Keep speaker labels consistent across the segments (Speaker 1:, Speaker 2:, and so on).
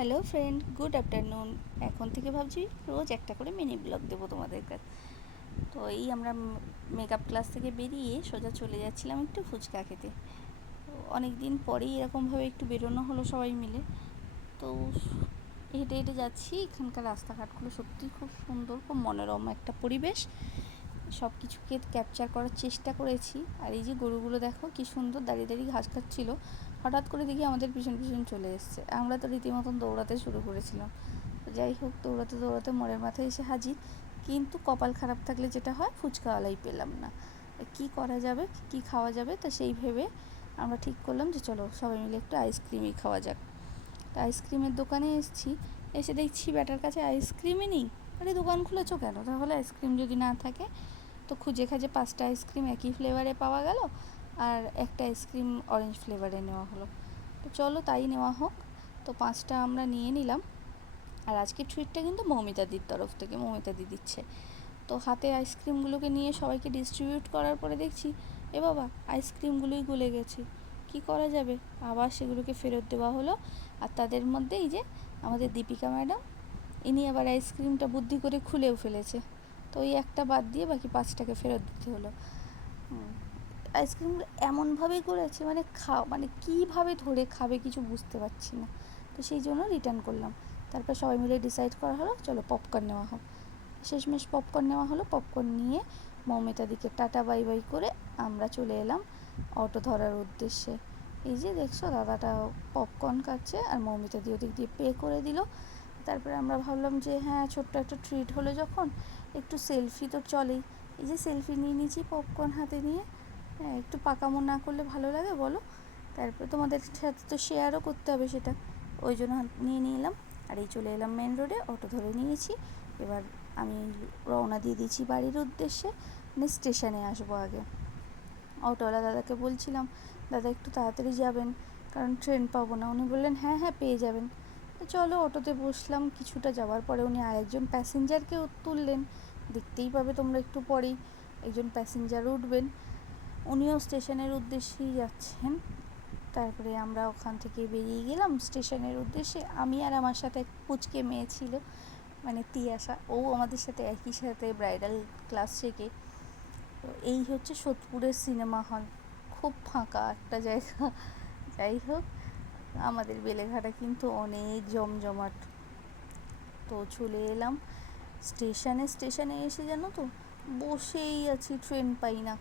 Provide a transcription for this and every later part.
Speaker 1: Hello friend good afternoon এখন থেকে ভাবছি রোজ একটা করে মিনি ব্লগ দেবো তোমাদের কাছে। তো এই আমরা মেকআপ ক্লাস থেকে বেরিয়ে সোজা চলে যাচ্ছিলাম একটু ফুচকা খেতে। অনেক দিন পরেই এরকমভাবে একটু বেরোনো হলো সবাই মিলে। তো হেঁটে হেঁটে যাচ্ছি। এখানকার রাস্তাঘাটগুলো সত্যিই খুব সুন্দর, খুব মনোরম একটা পরিবেশ। সব কিছুকে ক্যাপচার করার চেষ্টা করেছি। আর এই যে গরুগুলো দেখো, কি সুন্দর দাঁড়িয়ে দাঁড়িয়ে ঘাস খাচ্ছিলো। হঠাৎ করে দেখি আমাদের পিছন পিছন চলে এসছে। আমরা তো রীতিমতন দৌড়াতে শুরু করেছিলাম। যাই হোক, দৌড়াতে দৌড়াতে মরের মাথায় এসে হাজির। কিন্তু কপাল খারাপ থাকলে যেটা হয়, ফুচকাওয়ালাই পেলাম না। কি করা যাবে, কি খাওয়া যাবে, তা সেই ভেবে আমরা ঠিক করলাম যে চলো সবাই মিলে একটু আইসক্রিমই খাওয়া যাক। তা আইসক্রিমের দোকানে এসেছি। এসে দেখছি ব্যাটার কাছে আইসক্রিমই নেই। আরে দোকান খুলেছো কেন? তাহলে আইসক্রিম যদি না থাকে তো খুঁজে খাজে পাঁচটা আইসক্রিম একই ফ্লেভারে পাওয়া গেল আর একটা আইসক্রিম অরেঞ্জ ফ্লেভারে নেওয়া হলো। তো চলো তাই নেওয়া হোক। তো পাঁচটা আমরা নিয়ে নিলাম। আর আজকে ট্রিটটা কিন্তু মৌমিতাদির তরফ থেকে, মৌমিতাদি দিচ্ছে। তো হাতে আইসক্রিমগুলোকে নিয়ে সবাইকে ডিস্ট্রিবিউট করার পরে দেখছি, এ বাবা, আইসক্রিমগুলোই গলে গেছে। কি করা যাবে? আবার সেগুলোকে ফেরত দেওয়া হলো। আর তাদের মধ্যে এই যে আমাদের দীপিকা ম্যাডাম, ইনি আবার আইসক্রিমটা বুদ্ধি করে খুলেও ফেলেছে। তো ওই একটা বাদ দিয়ে বাকি পাঁচটাকে ফেরত দিতে হলো। আইসক্রিমগুলো এমনভাবেই করেছে মানে খাও মানে কীভাবে ধরে খাবে কিছু বুঝতে পারছি না। তো সেই জন্য রিটার্ন করলাম। তারপর সবাই মিলে ডিসাইড করা হলো, চলো পপকর্ন নেওয়া হোক। শেষমেশ পপকর্ন নেওয়া হলো পপকর্ন নিয়ে দিকে টাটা বাই বাই করে আমরা চলে এলাম অটো ধরার উদ্দেশ্যে। এই যে দেখছ দাদাটা পপকর্ন খাচ্ছে আর মৌমিতা দিয়ে ওদিক দিয়ে পে করে দিল। তারপরে আমরা ভাবলাম যে হ্যাঁ ছোট্ট একটা ট্রিট হলো যখন, একটু সেলফি তো চলেই। এই যে সেলফি নিয়ে নিয়েছি পপকর্ন হাতে নিয়ে হ্যাঁ একটু পাকামো না করলে ভালো লাগে, বলো। তারপরে তোমাদের সাথে তো শেয়ারও করতে হবে সেটা। ওই জন্য নিয়ে নিলাম। আর এই চলে এলাম মেন রোডে অটো ধরে নিয়েছি। এবার আমি রওনা দিয়ে দিয়েছি বাড়ির উদ্দেশ্যে মানে স্টেশনে আসব আগে। অটোওয়ালা দাদাকে বলছিলাম, দাদা, একটু তাড়াতাড়ি যাবেন, কারণ ট্রেন পাবো না। উনি বললেন হ্যাঁ হ্যাঁ পেয়ে যাবেন। তো চলো অটোতে বসলাম। কিছুটা যাওয়ার পরে উনি আরেকজন প্যাসেঞ্জারকেও তুললেন। দেখতেই পাবে তোমরা একটু পরেই, একজন প্যাসেঞ্জার উঠবেন। উনিও স্টেশনের উদ্দেশ্যেই যাচ্ছেন। তারপরে আমরা ওখান থেকে বেরিয়ে গেলাম স্টেশনের উদ্দেশ্যে। আমি আর আমার সাথে এক পুচকে মেয়ে ছিল মানে তিয়াশা। ও আমাদের সাথে একই সাথে ব্রাইডাল ক্লাস শেখে। তো এই হচ্ছে সোদপুরের সিনেমা হল খুব ফাঁকা একটা জায়গা। যাই হোক। আমাদের বেলেঘাটা কিন্তু অনেক জমজমাট। তো চলে এলাম স্টেশনে। স্টেশনে এসে জানো তো বসেই আছি ট্রেন পাই না।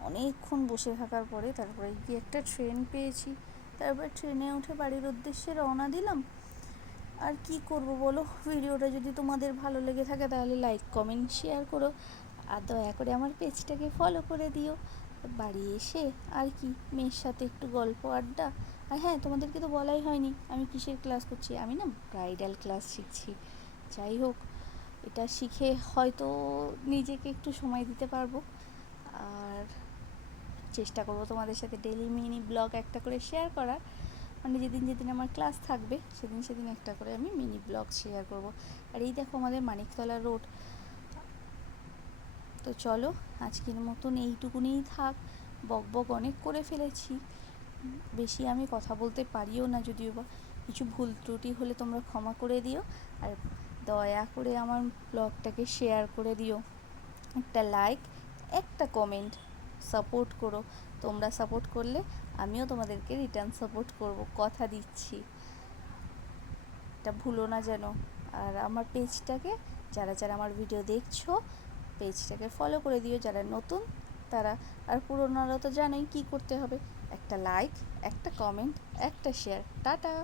Speaker 1: অনেকক্ষণ বসে থাকার পরে তারপরে গিয়ে একটা ট্রেন পেয়েছি। তারপর ট্রেনে উঠে বাড়ির উদ্দেশ্যে রওনা দিলাম। আর কি করব বলো? ভিডিওটা যদি তোমাদের ভালো লেগে থাকে তাহলে লাইক কমেন্ট শেয়ার করো। আর দয়া করে আমার পেজটাকে ফলো করে দিও। বাড়ি এসে আর কি, মেয়ের সাথে একটু গল্প, আড্ডা আর হ্যাঁ তোমাদেরকে তো বলাই হয়নি, আমি কিসের ক্লাস করছি? আমি না ব্রাইডাল ক্লাস শিখছি। যাই হোক, এটা শিখে হয়তো নিজেকে একটু সময় দিতে পারব। আর চেষ্টা করব তোমাদের সাথে ডেলি মিনি ব্লগ একটা করে শেয়ার করার। মানে যেদিন যেদিন আমার ক্লাস থাকবে, সেদিন সেদিন একটা করে আমি মিনি ব্লগ শেয়ার করব। আর এই দেখো আমাদের মানিকতলা রোড তো চলো, আজকের মতন এইটুকুনিই থাক। বক বক অনেক করে ফেলেছি। বেশি আমি কথা বলতে পারিও না যদিও বা কিছু ভুল ত্রুটি হলে তোমরা ক্ষমা করে দিও আর দয়া করে আমার ব্লগটাকে শেয়ার করে দিও। একটা লাইক একটা কমেন্ট সাপোর্ট করো। তোমরা সাপোর্ট করলে আমিও তোমাদেরকে রিটার্ন সাপোর্ট করব। কথা দিচ্ছি। এটা ভুলো না যেন। আর আমার পেজটাকে যারা যারা আমার ভিডিও দেখছ পেজটাকে ফলো করে দিও। যারা নতুন, তারা আর পুরোনোরা তো জানোই কী করতে হবে। একটা লাইক একটা কমেন্ট একটা শেয়ার টাটা!